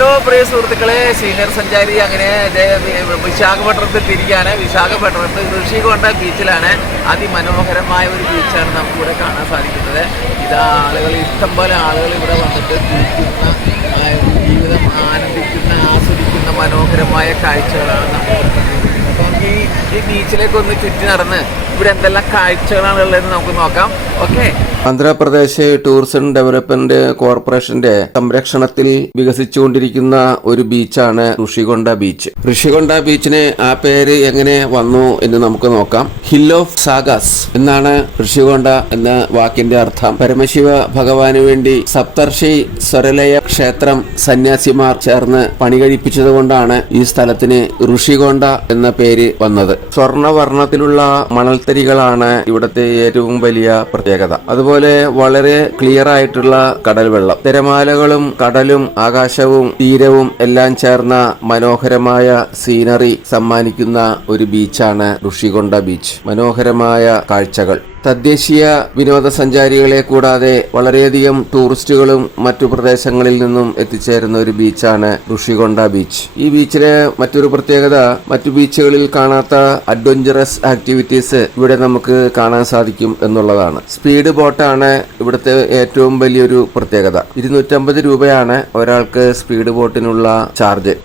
Hello പ്രിയ സുഹൃത്തുക്കളെ senior സഞ്ചാരി അങ്ങനെ വിശാഖപട്ടണത്ത് തിരികെയാണ് വിശാഖപട്ടണത്ത് ഋഷികൊണ്ട ബീച്ചിലാണ് അതിമനോഹരമായ ഒരു ബീച്ചാണ് നമുക്കിവിടെ കാണാൻ സാധിക്കുന്നത്. ഇതാ ആളുകൾ ഇഷ്ടം പോലെ ആളുകൾ ഇവിടെ വന്നിട്ട് ജീവിക്കുന്ന ജീവിതം ആനന്ദിക്കുന്ന ആസ്വദിക്കുന്ന മനോഹരമായ കാഴ്ചകളാണ് നമുക്ക് ഈ ഈ ബീച്ചിലേക്ക് ഒന്ന് ചുറ്റി നടന്ന് ഇവിടെ എന്തെല്ലാം കാഴ്ചകളാണ് ഉള്ളതെന്ന് നമുക്ക് നോക്കാം. ഓക്കെ ആന്ധ്രാപ്രദേശ് ടൂറിസം ഡെവലപ്മെന്റ് കോർപ്പറേഷന്റെ സംരക്ഷണത്തിൽ വികസിച്ചുകൊണ്ടിരിക്കുന്ന ഒരു ബീച്ചാണ് ഋഷികൊണ്ട ബീച്ച് ഋഷികൊണ്ട ബീച്ചിന് ആ പേര് എങ്ങനെ വന്നു എന്ന് നമുക്ക് നോക്കാം. ഹിൽ ഓഫ് സാഗാസ് എന്നാണ് ഋഷികൊണ്ട എന്ന വാക്കിന്റെ അർത്ഥം. പരമശിവ ഭഗവാന് വേണ്ടി സപ്തർഷി സ്വരലയ ക്ഷേത്രം സന്യാസിമാർ ചേർന്ന് പണി കഴിപ്പിച്ചതുകൊണ്ടാണ് ഈ സ്ഥലത്തിന് ഋഷികൊണ്ട എന്ന പേര് വന്നത്. സ്വർണവർണത്തിലുള്ള മണൽത്തരികളാണ് ഇവിടുത്തെ ഏറ്റവും വലിയ പ്രത്യേകത. അതുപോലെ വളരെ ക്ലിയർ ആയിട്ടുള്ള കടൽ വെള്ളം തിരമാലകളും കടലും ആകാശവും തീരവും എല്ലാം ചേർന്ന മനോഹരമായ സീനറി സമ്മാനിക്കുന്ന ഒരു ബീച്ചാണ് ഋഷികൊണ്ട ബീച്ച് മനോഹരമായ കാഴ്ചകൾ. തദ്ദേശീയ വിനോദസഞ്ചാരികളെ കൂടാതെ വളരെയധികം ടൂറിസ്റ്റുകളും മറ്റു പ്രദേശങ്ങളിൽ നിന്നും എത്തിച്ചേരുന്ന ഒരു ബീച്ചാണ് ഋഷികൊണ്ട ബീച്ച്. ഈ ബീച്ചിന് മറ്റൊരു പ്രത്യേകത മറ്റു ബീച്ചുകളിൽ കാണാത്ത അഡ്വഞ്ചറസ് ആക്ടിവിറ്റീസ് ഇവിടെ നമുക്ക് കാണാൻ സാധിക്കും എന്നുള്ളതാണ്. സ്പീഡ് ബോട്ടാണ് ഇവിടുത്തെ ഏറ്റവും വലിയൊരു പ്രത്യേകത. ഇരുന്നൂറ്റമ്പത് രൂപയാണ് ഒരാൾക്ക് സ്പീഡ് ബോട്ടിനുള്ള ചാർജ്.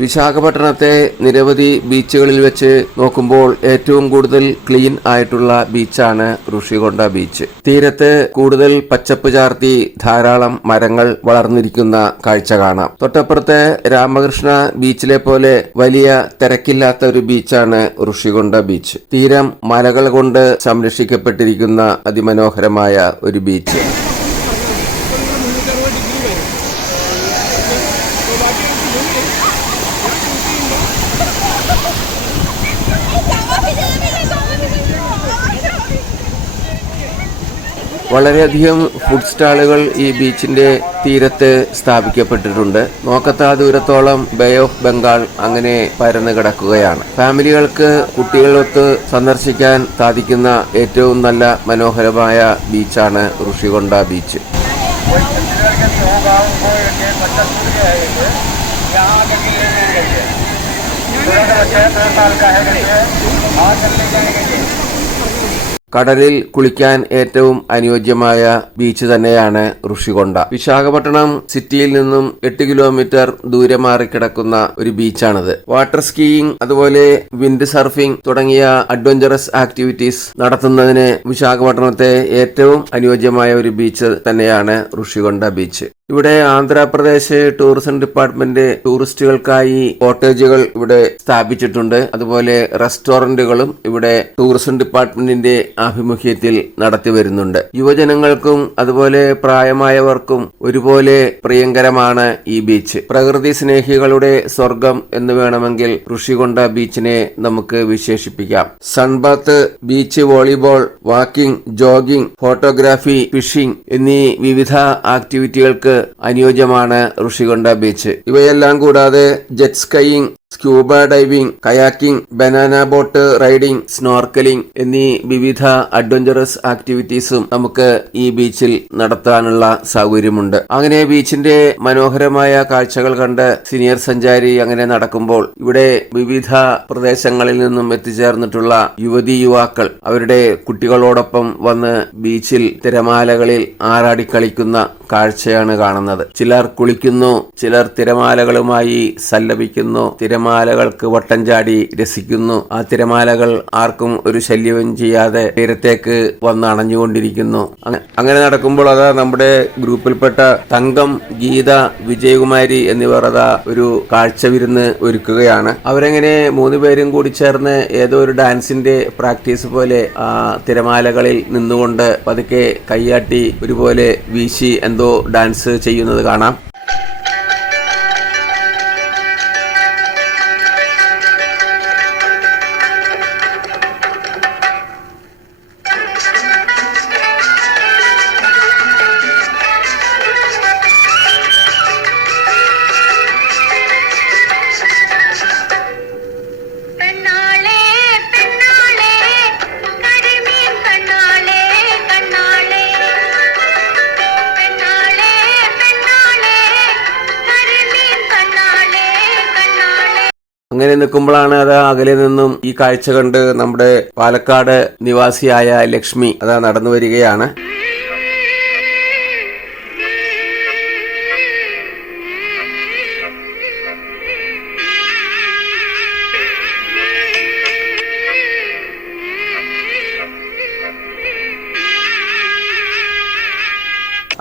വിശാഖപട്ടണത്തെ നിരവധി ബീച്ചുകളിൽ വെച്ച് നോക്കുമ്പോൾ ഏറ്റവും കൂടുതൽ ക്ലീൻ ആയിട്ടുള്ള ബീച്ചാണ് ഋഷികൊണ്ട ബീച്ച്. തീരത്ത് കൂടുതൽ പച്ചപ്പ് ചാർത്തി ധാരാളം മരങ്ങൾ വളർന്നിരിക്കുന്ന കാഴ്ച കാണാം. തൊട്ടപ്പുറത്തെ രാമകൃഷ്ണ ബീച്ചിലെ പോലെ വലിയ തിരക്കില്ലാത്ത ഒരു ബീച്ചാണ് ഋഷികൊണ്ട ബീച്ച്. തീരം മലകൾ കൊണ്ട് സംരക്ഷിക്കപ്പെട്ടിരിക്കുന്ന അതിമനോഹരമായ ഒരു ബീച്ച്. വളരെയധികം ഫുഡ് സ്റ്റാളുകൾ ഈ ബീച്ചിന്റെ തീരത്ത് സ്ഥാപിക്കപ്പെട്ടിട്ടുണ്ട്. നോക്കത്താ ദൂരത്തോളം ബേ ഓഫ് ബംഗാൾ അങ്ങനെ പരന്നു കിടക്കുകയാണ്. ഫാമിലികൾക്ക് കുട്ടികളൊത്ത് സന്ദർശിക്കാൻ സാധിക്കുന്ന ഏറ്റവും നല്ല മനോഹരമായ ബീച്ചാണ് ഋഷികൊണ്ട ബീച്ച്. കടലിൽ കുളിക്കാൻ ഏറ്റവും അനുയോജ്യമായ ബീച്ച് തന്നെയാണ് ഋഷികൊണ്ട. വിശാഖപട്ടണം സിറ്റിയിൽ നിന്നും എട്ട് കിലോമീറ്റർ ദൂരെ മാറി കിടക്കുന്ന ഒരു ബീച്ചാണിത്. വാട്ടർ സ്കീയിങ് അതുപോലെ വിൻഡ് സർഫിംഗ് തുടങ്ങിയ അഡ്വഞ്ചറസ് ആക്ടിവിറ്റീസ് നടത്തുന്നതിന് വിശാഖപട്ടണത്തെ ഏറ്റവും അനുയോജ്യമായ ഒരു ബീച്ച് തന്നെയാണ് ഋഷികൊണ്ട ബീച്ച്. ഇവിടെ ആന്ധ്രാപ്രദേശ് ടൂറിസം ഡിപ്പാർട്ട്മെന്റ് ടൂറിസ്റ്റുകൾക്കായി കോട്ടേജുകൾ ഇവിടെ സ്ഥാപിച്ചിട്ടുണ്ട്. അതുപോലെ റെസ്റ്റോറന്റുകളും ഇവിടെ ടൂറിസം ഡിപ്പാർട്ട്മെന്റിന്റെ ആഭിമുഖ്യത്തിൽ നടത്തി വരുന്നുണ്ട്. യുവജനങ്ങൾക്കും അതുപോലെ പ്രായമായവർക്കും ഒരുപോലെ പ്രിയങ്കരമാണ് ഈ ബീച്ച്. പ്രകൃതി സ്നേഹികളുടെ സ്വർഗം എന്ന് വേണമെങ്കിൽ ഋഷികൊണ്ട ബീച്ചിനെ നമുക്ക് വിശേഷിപ്പിക്കാം. Sunbath beach volleyball walking jogging photography fishing എന്നീ വിവിധ ആക്ടിവിറ്റികൾക്ക് അനുയോജ്യമാണ് ഋഷികൊണ്ട ബീച്ച്. ഇവയെല്ലാം കൂടാതെ jet skiing scuba diving kayaking banana boat riding snorkelling എന്നീ വിവിധ അഡ്വഞ്ചറസ് ആക്ടിവിറ്റീസും നമുക്ക് ഈ ബീച്ചിൽ നടത്താനുള്ള സൗകര്യമുണ്ട്. അങ്ങനെ ബീച്ചിന്റെ മനോഹരമായ കാഴ്ചകൾ കണ്ട് സീനിയർ സഞ്ചാരി അങ്ങനെ നടക്കുമ്പോൾ ഇവിടെ വിവിധ പ്രദേശങ്ങളിൽ നിന്നും എത്തിച്ചേർന്നിട്ടുള്ള യുവതി യുവാക്കൾ അവരുടെ കുട്ടികളോടൊപ്പം വന്ന് ബീച്ചിൽ തിരമാലകളിൽ ആറാടിക്കളിക്കുന്ന കാഴ്ചയാണ് കാണുന്നത്. ചിലർ കുളിക്കുന്നു ചിലർ തിരമാലകളുമായി സല്ലപിക്കുന്നു തിരമാലകൾക്ക് വട്ടം ചാടി രസിക്കുന്നു. ആ തിരമാലകൾ ആർക്കും ഒരു ശല്യവും ചെയ്യാതെ തീരത്തേക്ക് വന്ന് അണഞ്ഞുകൊണ്ടിരിക്കുന്നു. അങ്ങനെ നടക്കുമ്പോൾ അതാ നമ്മുടെ ഗ്രൂപ്പിൽപ്പെട്ട തങ്കം ഗീത വിജയകുമാരി എന്നിവർ അതാ ഒരു കാഴ്ച വിരുന്ന് ഒരുക്കുകയാണ്. അവരെങ്ങനെ മൂന്ന് പേരും കൂടി ചേർന്ന് ഏതോ ഒരു ഡാൻസിന്റെ പ്രാക്ടീസ് പോലെ ആ തിരമാലകളിൽ നിന്നുകൊണ്ട് പതുക്കെ കൈയാട്ടി ഒരുപോലെ വീശി എന്തോ ഡാൻസ് ചെയ്യുന്നത് കാണാം. അങ്ങനെ നിൽക്കുമ്പോഴാണ് അത് അകലെ നിന്നും ഈ കാഴ്ച കണ്ട് നമ്മുടെ പാലക്കാട് നിവാസിയായ ലക്ഷ്മി അതാ നടന്നു വരികയാണ്.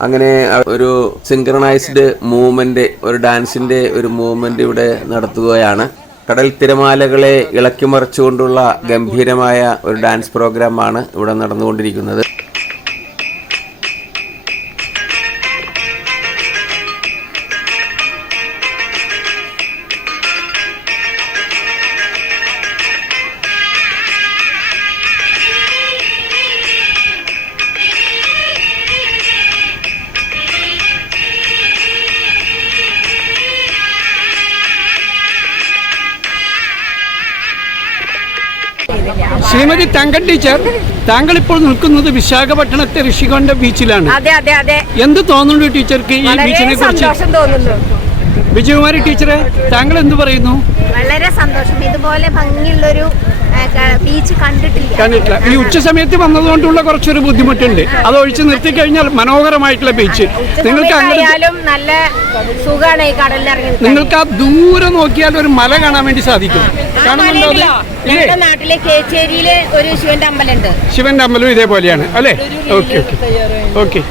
അങ്ങനെ ഒരു സിങ്ക്രണൈസ്ഡ് മൂവ്മെന്റ് ഒരു ഡാൻസിന്റെ ഒരു മൂവ്മെന്റ് ഇവിടെ നടത്തുകയാണ്. കടൽ തിരമാലകളെ ഇളക്കിമറിച്ചുകൊണ്ടുള്ള ഗംഭീരമായ ഒരു ഡാൻസ് പ്രോഗ്രാമാണ് ഇവിടെ നടന്നുകൊണ്ടിരിക്കുന്നത്. ശ്രീമതി തങ്ക ടീച്ചർ താങ്കൾ ഇപ്പോൾ നിൽക്കുന്നത് വിശാഖപട്ടണത്തെ ഋഷികൊണ്ട ബീച്ചിലാണ്. അതെ അതെ അതെ. എന്ത് തോന്നുന്നു ടീച്ചർക്ക് ഈ ബീച്ചിനെ കുറിച്ച്? വിജയകുമാരി ടീച്ചറെ താങ്കൾ എന്ത് പറയുന്നു? വളരെ സന്തോഷം. ഇതുപോലെ ഭംഗിയുള്ളൊരു ബീച്ച് കണ്ടിട്ടില്ല. കണ്ടിട്ടില്ല. ഈ ഉച്ച സമയത്ത് വന്നതുകൊണ്ടുള്ള കുറച്ചൊരു ബുദ്ധിമുട്ടുണ്ട്. അത് ഒഴിച്ച് നിർത്തി കഴിഞ്ഞാൽ മനോഹരമായിട്ടുള്ള ബീച്ച് നിങ്ങൾക്ക് അങ്ങനെ നല്ല സുഖമാണ് ഈ കടലിൽ ഇറങ്ങി നിങ്ങൾക്ക് ആ ദൂരെ നോക്കിയാൽ ഒരു മല കാണാൻ വേണ്ടി സാധിക്കും. കാണുന്നുണ്ടോ ഞങ്ങളുടെ നാട്ടിലെ കേച്ചേരിയിൽ ഒരു ശിവന്റെ അമ്പലമുണ്ട്. ശിവന്റെ അമ്പലം ഇതേപോലെയാണ് അല്ലേ? Okay okay. ഓക്കെ.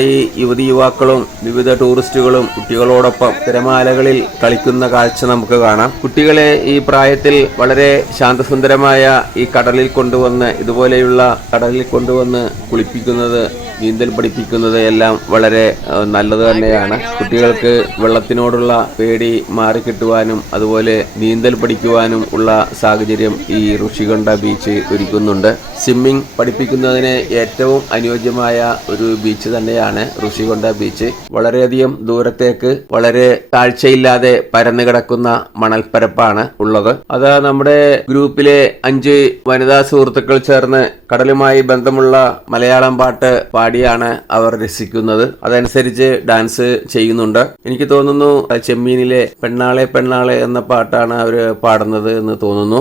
ഈ യുവതി യുവാക്കളും വിവിധ ടൂറിസ്റ്റുകളും കുട്ടികളോടൊപ്പം തിരമാലകളിൽ കളിക്കുന്ന കാഴ്ച നമുക്ക് കാണാം. കുട്ടികളെ ഈ പ്രായത്തിൽ വളരെ ശാന്തസുന്ദരമായ ഈ കടലിൽ കൊണ്ടുവന്ന് ഇതുപോലെയുള്ള കടലിൽ കൊണ്ടുവന്ന് കുളിപ്പിക്കുന്നത് നീന്തൽ പഠിപ്പിക്കുന്നത് എല്ലാം വളരെ നല്ലത് തന്നെയാണ്. കുട്ടികൾക്ക് വെള്ളത്തിനോടുള്ള പേടി മാറിക്കിട്ടുവാനും അതുപോലെ നീന്തൽ പഠിക്കുവാനും ഉള്ള സാഹചര്യം ഈ ഋഷികൊണ്ട ബീച്ച് ഒരുക്കുന്നുണ്ട്. സ്വിമ്മിംഗ് പഠിപ്പിക്കുന്നതിന് ഏറ്റവും അനുയോജ്യമായ ഒരു ബീച്ച് തന്നെയാണ് ഋഷികൊണ്ട ബീച്ച് വളരെയധികം ദൂരത്തേക്ക് വളരെ താഴ്ചയില്ലാതെ പരന്നു കിടക്കുന്ന മണൽപ്പരപ്പാണ് ഉള്ളത്. അത് നമ്മുടെ ഗ്രൂപ്പിലെ അഞ്ച് വനിതാ സുഹൃത്തുക്കൾ ചേർന്ന് കടലുമായി ബന്ധമുള്ള മലയാളം പാട്ട് പാടിയാണ് അവർ രസിക്കുന്നത്. അതനുസരിച്ച് ഡാൻസ് ചെയ്യുന്നുണ്ട്. എനിക്ക് തോന്നുന്നു ചെമ്മീനിലെ പെണ്ണാളെ പെണ്ണാളെ എന്ന പാട്ടാണ് അവർ പാടുന്നത് എന്ന് തോന്നുന്നു.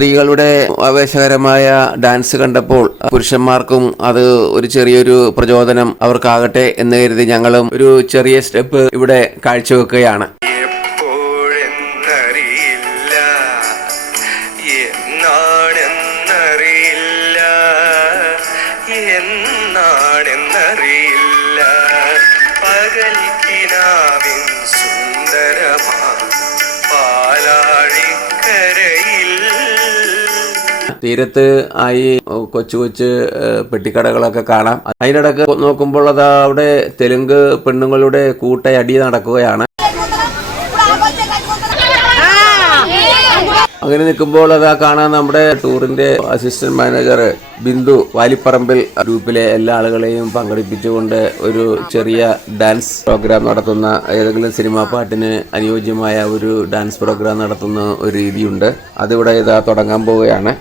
സ്ത്രീകളുടെ ആവേശകരമായ ഡാൻസ് കണ്ടപ്പോൾ പുരുഷന്മാർക്കും അത് ഒരു ചെറിയൊരു പ്രചോദനം അവർക്കാകട്ടെ എന്ന് കരുതി ഞങ്ങളും ഒരു ചെറിയ സ്റ്റെപ്പ് ഇവിടെ കാഴ്ചവെക്കുകയാണ്. തീരത്ത് ആയി കൊച്ചു കൊച്ചു പെട്ടിക്കടകളൊക്കെ കാണാം. അതിനിടക്ക് നോക്കുമ്പോൾ അത് അവിടെ തെലുങ്ക് പെണ്ണുങ്ങളുടെ കൂട്ടയടി നടക്കുകയാണ്. അങ്ങനെ നിൽക്കുമ്പോൾ അതാ കാണാൻ നമ്മുടെ ടൂറിന്റെ അസിസ്റ്റന്റ് മാനേജർ ബിന്ദു വാലിപ്പറമ്പിൽ ഗ്രൂപ്പിലെ എല്ലാ ആളുകളെയും പങ്കെടുപ്പിച്ചുകൊണ്ട് ഒരു ചെറിയ ഡാൻസ് പ്രോഗ്രാം നടത്തുന്ന ഏതെങ്കിലും സിനിമാ പാട്ടിന് അനുയോജ്യമായ ഒരു ഡാൻസ് പ്രോഗ്രാം നടത്തുന്ന ഒരു രീതിയുണ്ട്. അതിവിടെ ഇതാ തുടങ്ങാൻ പോവുകയാണ്.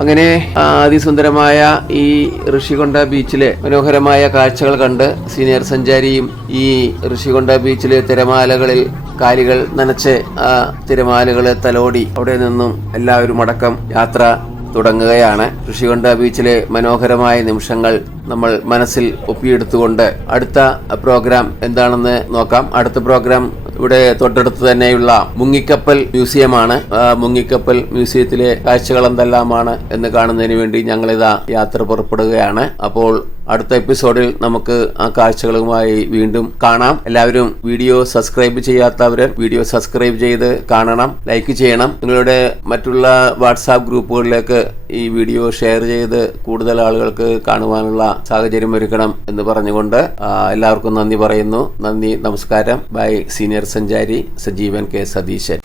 അങ്ങനെ അതിസുന്ദരമായ ഈ ഋഷികൊണ്ട ബീച്ചിലെ മനോഹരമായ കാഴ്ചകൾ കണ്ട് സീനിയർ സഞ്ചാരിയും ഈ ഋഷികൊണ്ട ബീച്ചിലെ തിരമാലകളിൽ കാലികൾ നനച്ച് ആ തിരമാലകളെ തലോടി അവിടെ നിന്നും എല്ലാവരും അടക്കം യാത്ര തുടങ്ങുകയാണ്. ഋഷികൊണ്ട ബീച്ചിലെ മനോഹരമായ നിമിഷങ്ങൾ നമ്മൾ മനസ്സിൽ ഒപ്പിയെടുത്തുകൊണ്ട് അടുത്ത പ്രോഗ്രാം എന്താണെന്ന് നോക്കാം. അടുത്ത പ്രോഗ്രാം ഇവിടെ തൊട്ടടുത്ത് തന്നെയുള്ള മുങ്ങിക്കപ്പൽ മ്യൂസിയമാണ്. മുങ്ങിക്കപ്പൽ മ്യൂസിയത്തിലെ കാഴ്ചകൾ എന്തെല്ലാമാണ് എന്ന് കാണുന്നതിന് വേണ്ടി ഞങ്ങളിതാ യാത്ര പുറപ്പെടുകയാണ്. അപ്പോൾ അടുത്ത എപ്പിസോഡിൽ നമുക്ക് ആ കാഴ്ചകളുമായി വീണ്ടും കാണാം. എല്ലാവരും വീഡിയോ സബ്സ്ക്രൈബ് ചെയ്യാത്തവർ വീഡിയോ സബ്സ്ക്രൈബ് ചെയ്ത് കാണണം ലൈക്ക് ചെയ്യണം. നിങ്ങളുടെ മറ്റുള്ള വാട്സാപ്പ് ഗ്രൂപ്പുകളിലേക്ക് ഈ വീഡിയോ ഷെയർ ചെയ്ത് കൂടുതൽ ആളുകൾക്ക് കാണുവാനുള്ള സാഹചര്യം ഒരുക്കണം എന്ന് പറഞ്ഞുകൊണ്ട് എല്ലാവർക്കും നന്ദി പറയുന്നു. നന്ദി നമസ്കാരം. ബൈ സീനിയർ സഞ്ചാരി സജീവൻ കെ സതീശൻ.